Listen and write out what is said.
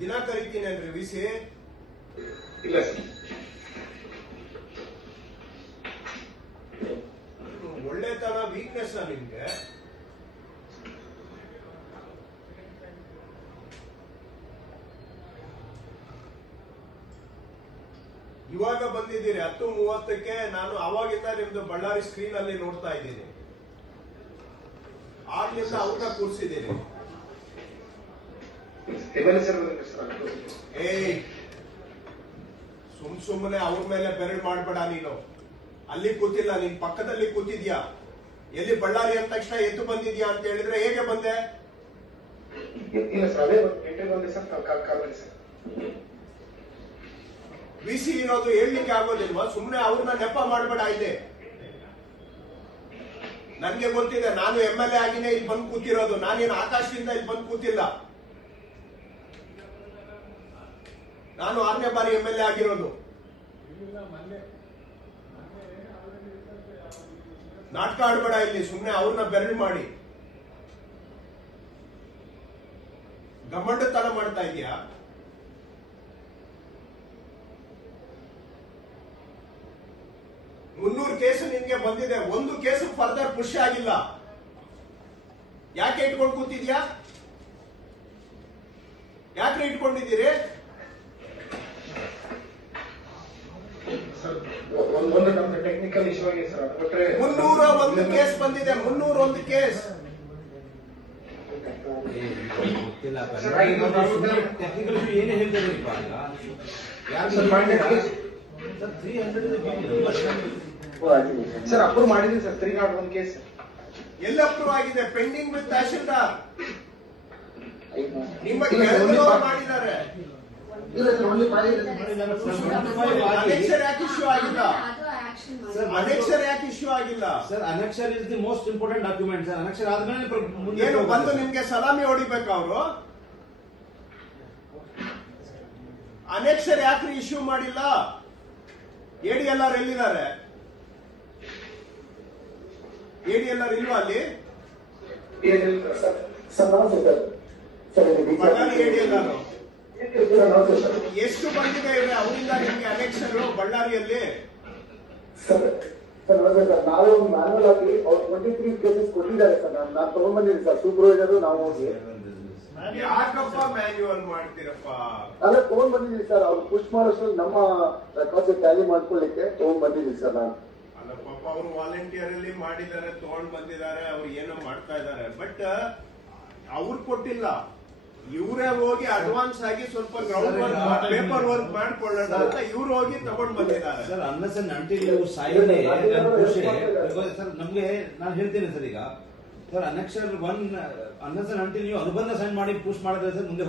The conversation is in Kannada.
ದಿನ ಕರಿತೀನಿ ಅಂದ್ರೆ ವಿಸಿ ಇಲ್ಲ ಸರ್. ಒಳ್ಳೆತನ ವೀಕ್ನೆಸ್ ನಿಮ್ಗೆ. ಇವಾಗ ಬಂದಿದ್ದೀರಿ 10:30ಕ್ಕೆ. ನಾನು ಅವಾಗಿಂದ ನಿಮ್ದು ಬಳ್ಳಾರಿ ಸ್ಕ್ರೀನ್ ಅಲ್ಲಿ ನೋಡ್ತಾ ಇದ್ದೀನಿ. ಆಗ್ಲಿಂದ ಅವ್ರನ್ನ ಕೂರಿಸಿದ್ದೀನಿ. ಏಯ್, ಸುಮ್ಮನೆ ಅವ್ರ ಮೇಲೆ ಬೆರಳು ಮಾಡ್ಬೇಡ ನೀನು. ಅಲ್ಲಿ ಕೂತಿಲ್ಲ, ನಿನ್ ಪಕ್ಕದಲ್ಲಿ ಕೂತಿದ್ಯಾ. ಎಲ್ಲಿ ಬಳ್ಳಾರಿ ಅಂದ ತಕ್ಷಣ ಎದ್ದು ಬಂದಿದ್ಯಾ ಅಂತ ಹೇಳಿದ್ರೆ ಹೇಗೆ ಬಂದೆ? ಬಿಸಿ ಇರೋದು ಹೇಳಲಿಕ್ಕೆ ಆಗೋದಿಲ್ವಾ? ಸುಮ್ಮನೆ ಅವ್ರನ್ನ ನೆಪ ಮಾಡ್ಬೇಡ. ಇದೆ ನನ್ಗೆ ಗೊತ್ತಿದೆ, ನಾನು MLA ಆಗಿನೇ ಇಲ್ಲಿ ಬಂದು ಕೂತಿರೋದು. ನಾನೇನು ಆಕಾಶದಿಂದ ಇಲ್ಲಿ ಬಂದು ಕೂತಿಲ್ಲ. ನಾನು 6ನೇ ಬಾರಿ MLA ಆಗಿರೋದು. ನಾಟಕ ಆಡ್ಬೇಡ ಇಲ್ಲಿ. ಸುಮ್ಮನೆ ಅವ್ರನ್ನ ಬೆರಳು ಮಾಡಿ ಗಮ್ಮಂಡತನ ಮಾಡ್ತಾ ಇದೀಯಾ? ಮುನ್ನೂರು ಕೇಸು ನಿನ್ಗೆ ಬಂದಿದೆ, ಒಂದು ಕೇಸು ಫರ್ದರ್ ಪುಷ್ ಆಗಿಲ್ಲ. ಯಾಕೆ ಇಟ್ಕೊಂಡು ಕೂತಿದ್ಯಾ? ಯಾಕೆ ಇಟ್ಕೊಂಡಿದ್ದೀರಿ? ಟೆಕ್ನಿಕಲ್ ಇಶ್ಯೂ ಆಗಿದೆ ಸರ್. 301 ಕೇಸ್ ಬಂದಿದೆ. 301 ಕೇಸ್. ಏನೇ ಹೇಳ್ತಾರೆ ಸರ್ ಅಪ್ರೂವ್ ಮಾಡಿದ್ರಿ ಸರ್. 301 ಕೇಸ್ ಎಲ್ಲ ಅಪ್ರೂವ್ ಆಗಿದೆ. Pending with tahsildar. ನಿಮ್ಮ ಕೆಲಸದವರು ಮಾಡಿದ್ದಾರೆ. ಅನೆಕ್ಷರ್ ಯಾಕೆ ಇಶ್ಯೂ ಆಗಿಲ್ಲ? ಅನೆಕ್ಷರ್ ಯಾಕೆ ಇಶ್ಯೂ ಆಗಿಲ್ಲ? Sir, annexure is the most important document sir. Annexure ಆದ್ಮೇಲೆ ಏನು ಬಂದು ನಿಮ್ಗೆ ಸಲಾಮಿ ಹೊಡಿಬೇಕು ಅವರು? ಅನೆಕ್ಷರ್ ಯಾಕ್ರಿ ಇಶ್ಯೂ ಮಾಡಿಲ್ಲ? ADLR ಎಲ್ಲಿದ್ದಾರೆ? ADLR ಇಲ್ವಾ ಅಲ್ಲಿ? ಬಳ್ಳಾರಿ ADLR ಎಷ್ಟು ಬಂದಿದೆ ಅವರಿಂದ ನಿಮ್ಗೆ ಅನೆಕ್ಷರ್ ಬಳ್ಳಾರಿಯಲ್ಲಿ? ನಾವು ಮ್ಯಾನ್ಯಲ್ ಆಗಿ ಅವ್ರು 23 ಕೇಸಸ್ ಕೊಟ್ಟಿದ್ದಾರೆ ಸರ್. ನಾನು ತಗೊಂಡ್ ಬಂದಿದ್ದೀನಿ ಸರ್. ಸೂಪರ್ವೈಸರ್ ನಾವು ಹೋಗಿ ಯಾಕಪ್ಪ ಮ್ಯಾನ್ಯುವಲ್ ಮಾಡ್ತೀರಪ್ಪ? ಅಲ್ಲ, ತಗೊಂಡ್ ಬಂದಿದ್ದೀನಿ ಸರ್. ಅವ್ರು ಪುಷ್ ಮಾಡೋಷ್ಟು ನಮ್ಮ ರೆಕಾರ್ಡ್ಸ್ ಟ್ಯಾಲಿ ಮಾಡ್ಕೊಳ್ಳಿಕ್ಕೆ ತಗೊಂಡ್ ಬಂದಿದ್ದೀನಿ ಸರ್ ನಾನು. ಅಲ್ಲ ಪಾಪ, ಅವ್ರು ವಾಲಂಟಿಯರ್ ಅಲ್ಲಿ ಮಾಡಿದ್ದಾರೆ, ತಗೊಂಡ್ ಬಂದಿದ್ದಾರೆ, ಅವ್ರು ಏನೋ ಮಾಡ್ತಾ ಇದ್ದಾರೆ. ಬಟ್ ಅವ್ರು ಕೊಟ್ಟಿಲ್ಲ. ಇವರೇ ಹೋಗಿ ಅಡ್ವಾನ್ಸ್ ಆಗಿ ಸ್ವಲ್ಪ ಗ್ರೌಂಡ್ ವರ್ಕ್, ಪೇಪರ್ ವರ್ಕ್ ಮಾಡ್ಕೊಳ್ಳೋಣ ಅಂತ ಇವ್ರು ಹೋಗಿ ತಗೊಂಡ್ ಬಂದಿದ್ದಾರೆ. ಸರ್, ಅನ್ನಸ್ ಅಂಡ್ ಅಂಟಿಲ್ ನೀವು ಸಾಯಿಲೆ ಸರ್. ನಮ್ಗೆ ನಾನು ಹೇಳ್ತೀನಿ ಸರ್. ಈಗ sir, annexure 1 annuus and until ನೀವು ಅನುಬಂಧ ಸೈನ್ ಮಾಡಿ ಪುಷ್ ಮಾಡಿದ್ರೆ ಸರ್ ಮುಂದೆ